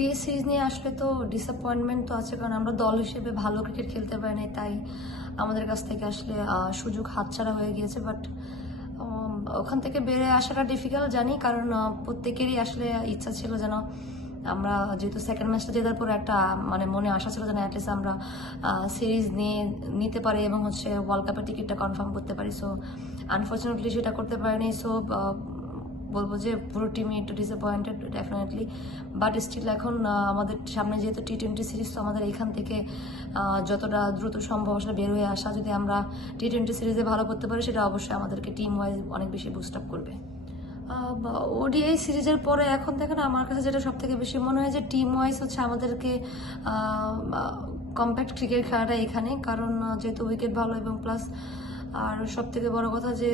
ODI series নিয়ে আসলে তো ডিসঅ্যাপয়েন্টমেন্ট তো আছে, কারণ আমরা দল হিসেবে ভালো ক্রিকেট খেলতে পারি নাই, তাই আমাদের কাছ থেকে আসলে সুযোগ হাতছাড়া হয়ে গিয়েছে। বাট ওখান থেকে বেড়ে আসাটা ডিফিকাল্ট জানি, কারণ প্রত্যেকেরই আসলে ইচ্ছা ছিল যেন আমরা, যেহেতু সেকেন্ড ম্যাচটা জেতার পর একটা মানে মনে আশা ছিল যেন অ্যাটলিস্ট আমরা সিরিজ নিতে পারি এবং হচ্ছে ওয়ার্ল্ড কাপের টিকিটটা কনফার্ম করতে পারি। সো আনফর্চুনেটলি সেটা করতে পারিনি। সো বলবো যে পুরো টিমই একটু ডিসঅ্যাপয়েন্টেড ডেফিনেটলি। বাট স্টিল এখন আমাদের সামনে যেহেতু টি-20 সিরিজ, তো আমাদের এখান থেকে যতটা দ্রুত সম্ভব আসলে বের হয়ে আসা, যদি আমরা টি-20 সিরিজে ভালো করতে পারি সেটা অবশ্যই আমাদেরকে টিম ওয়াইজ অনেক বেশি বুস্ট আপ করবে। ওডিআই সিরিজের পরে এখন দেখেন আমার কাছে যেটা সব থেকে বেশি মনে হয় যে টিম ওয়াইজ হচ্ছে আমাদেরকে কম্প্যাক্ট ক্রিকেট খেলাটা এখানে, কারণ যেহেতু উইকেট ভালো এবং প্লাস আর সব থেকে বড় কথা যে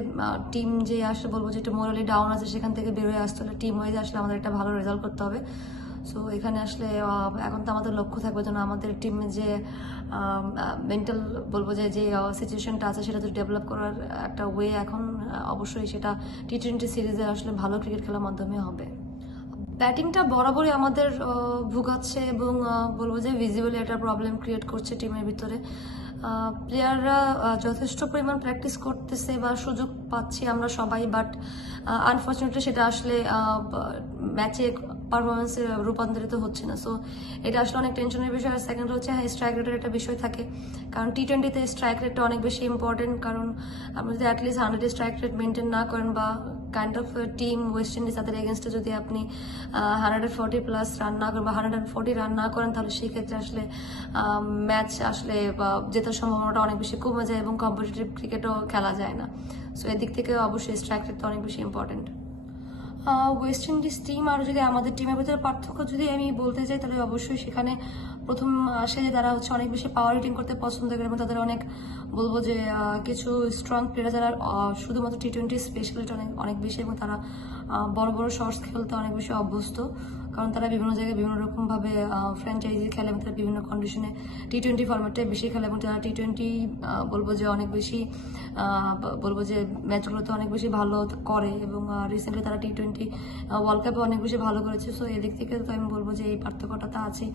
টিম যে আসলে বলবো যে একটু মোরালি ডাউন আছে সেখান থেকে বেরোয় আসতে হলে টিম ওয়াইজ আসলে আমাদের একটা ভালো রেজাল্ট করতে হবে। সো এখানে আসলে এখন তো আমাদের লক্ষ্য থাকবে যেন আমাদের টিমে যে মেন্টাল বলবো যে সিচুয়েশনটা আছে সেটা তো ডেভেলপ করার একটা ওয়ে এখন অবশ্যই সেটা টি-20 সিরিজে আসলে ভালো ক্রিকেট খেলার মাধ্যমে হবে। ব্যাটিংটা বরাবরই আমাদের ভুগাচ্ছে এবং বলবো যে ভিজিবলি একটা প্রবলেম ক্রিয়েট করছে টিমের ভিতরে। প্লেয়াররা যথেষ্ট পরিমাণ প্র্যাকটিস করতেছে বা সুযোগ পাচ্ছি আমরা সবাই, বাট আনফর্চুনেটলি সেটা আসলে ম্যাচে পারফরমেন্সে রূপান্তরিত হচ্ছে না। সো এটা আসলে অনেক টেনশনের বিষয়। আর সেকেন্ড হচ্ছে স্ট্রাইক রেটের একটা বিষয় থাকে, কারণ টি-20তে স্ট্রাইক রেটটা অনেক বেশি ইম্পর্টেন্ট। কারণ আপনি যদি অ্যাটলিস্ট 100 স্ট্রাইক রেট মেনটেন না করেন বা kind of team West Indies তাদের এগেনস্টে যদি আপনি 140+ রান না করেন বা 140 রান না করেন, তাহলে সেই ক্ষেত্রে আসলে ম্যাচ আসলে জেতার সম্ভাবনাটা অনেক বেশি কমে যায় এবং কম্পিটিটিভ ক্রিকেটও খেলা যায় না। সো এদিক থেকে অবশ্যই স্ট্রাইক রেটটা অনেক বেশি ইম্পর্টেন্ট। ওয়েস্ট ইন্ডিজ টিম আর যদি আমাদের টিমের ভিতরে পার্থক্য যদি আমি বলতে চাই, তাহলে অবশ্যই সেখানে প্রথম আসে যে তারা হচ্ছে অনেক বেশি পাওয়ার হিটিং করতে পছন্দ করে এবং তাদের অনেক বলবো যে কিছু স্ট্রং প্লেয়ার যারা শুধুমাত্র টি-20 স্পেশালিস্ট অনেক অনেক বেশি, এবং তারা বড় বড় শর্টস খেলতে অনেক বেশি অভ্যস্ত, কারণ তারা বিভিন্ন জায়গায় বিভিন্ন রকমভাবে ফ্র্যাঞ্চাইজি খেলে এবং তারা বিভিন্ন কন্ডিশনে টি-20 ফরম্যাটে বেশি খেলে এবং তারা টি-20 বলবো যে অনেক বেশি বলবো যে ম্যাচগুলোতে অনেক বেশি ভালো করে এবং রিসেন্টলি তারা টি-20 ওয়ার্ল্ড কাপে অনেক বেশি ভালো করেছে। সো এদিক থেকে তো আমি বলবো যে এই পার্থক্যটা তা আছে।